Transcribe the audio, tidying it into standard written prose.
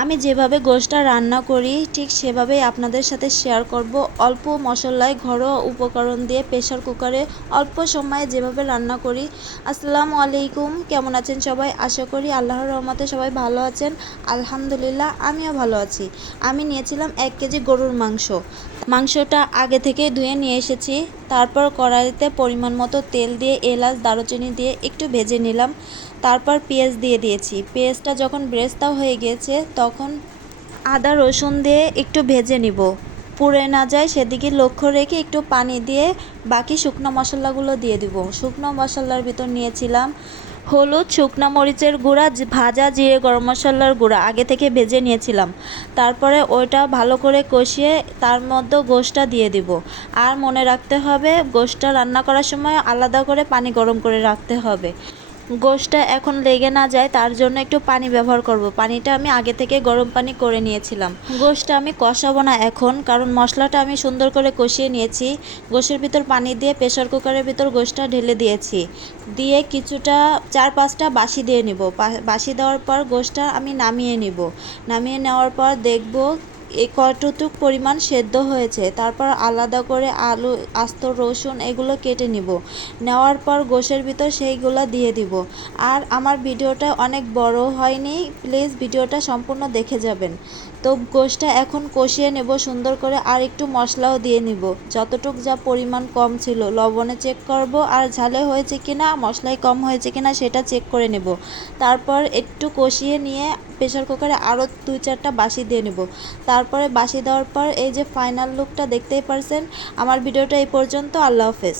আমি যেভাবে গোশটা রান্না করি ঠিক সেভাবেই আপনাদের সাথে শেয়ার করব। অল্প মশলায় ঘরোয়া উপকরণ দিয়ে প্রেসার কুকারে অল্প সময়ে যেভাবে রান্না করি। আসসালামু আলাইকুম, কেমন আছেন সবাই? আশা করি আল্লাহর রহমতে সবাই ভালো আছেন। আলহামদুলিল্লাহ আমিও ভালো আছি। আমি নিয়েছিলাম 1 কেজি গরুর মাংস। মাংসটা আগে থেকে ধুয়ে নিয়ে এসেছি। তারপর কড়াইতে পরিমাণ মতো তেল দিয়ে এলাচ দারুচিনি দিয়ে একটু ভেজে নিলাম। তারপর পেঁয়াজ দিয়ে দিয়েছি। পেঁয়াজটা যখন ব্রেস্তা হয়ে গেছে তখন আদা রসুন দিয়ে একটু ভেজে নিব, পুড়ে না যায় সেদিকে লক্ষ্য রেখে একটু পানি দিয়ে বাকি শুকনো মশলাগুলো দিয়ে দিব। শুকনো মশলার ভিতর নিয়েছিলাম হলুদ, শুকনো মরিচের গুঁড়া, ভাজা জিরে, গরম মশলার গুঁড়া আগে থেকে ভেজে নিয়েছিলাম। তারপরে ওইটা ভালো করে কষিয়ে তার মধ্যে গোশটা দিয়ে দিব। আর মনে রাখতে হবে গোশটা রান্না করার সময় আলাদা করে পানি গরম করে রাখতে হবে। গোশটা এখন লেগে না যায় তার জন্য একটু পানি ব্যবহার করব। পানিটা আমি আগে থেকে গরম পানি করে নিয়েছিলাম। গোশটা আমি কষাবো না এখন, কারণ মশলাটা আমি সুন্দর করে কষিয়ে নিয়েছি। গোশের ভিতর পানি দিয়ে প্রেসার কুকারের ভিতর গোশটা ঢেলে দিয়েছি। দিয়ে কিছুটা 4-5টা বাসি দিয়ে নিব। বাসি দেওয়ার পর গোশটা আমি নামিয়ে নিব। নামিয়ে নেওয়ার পর দেখব কতটুক পরিমাণ সেদ্ধ হয়েছে। তারপর আলাদা করে আলু, আস্ত রসুন এগুলো কেটে নিব। নেওয়ার পর গোশের ভিতর সেইগুলো দিয়ে দিব। আর আমার ভিডিওটা অনেক বড় হয়নি, প্লিজ ভিডিওটা সম্পূর্ণ দেখে যাবেন। তো গোশটা এখন কষিয়ে নেব সুন্দর করে, আর একটু মশলাও দিয়ে নিব। যতটুক যা পরিমাণ কম ছিল লবণে চেক করব, আর ঝালে হয়েছে কিনা মশলায় কম হয়েছে কিনা সেটা চেক করে নেব। তারপর একটু কষিয়ে নিয়ে প্রেসার কুকারে আরও 2-4টা বাসি দিয়ে নেব। তারপরে বাসি দেওয়ার পর এই যে ফাইনাল লুকটা দেখতেই পারছেন। আমার ভিডিওটা এই পর্যন্ত। আল্লাহ হাফেজ।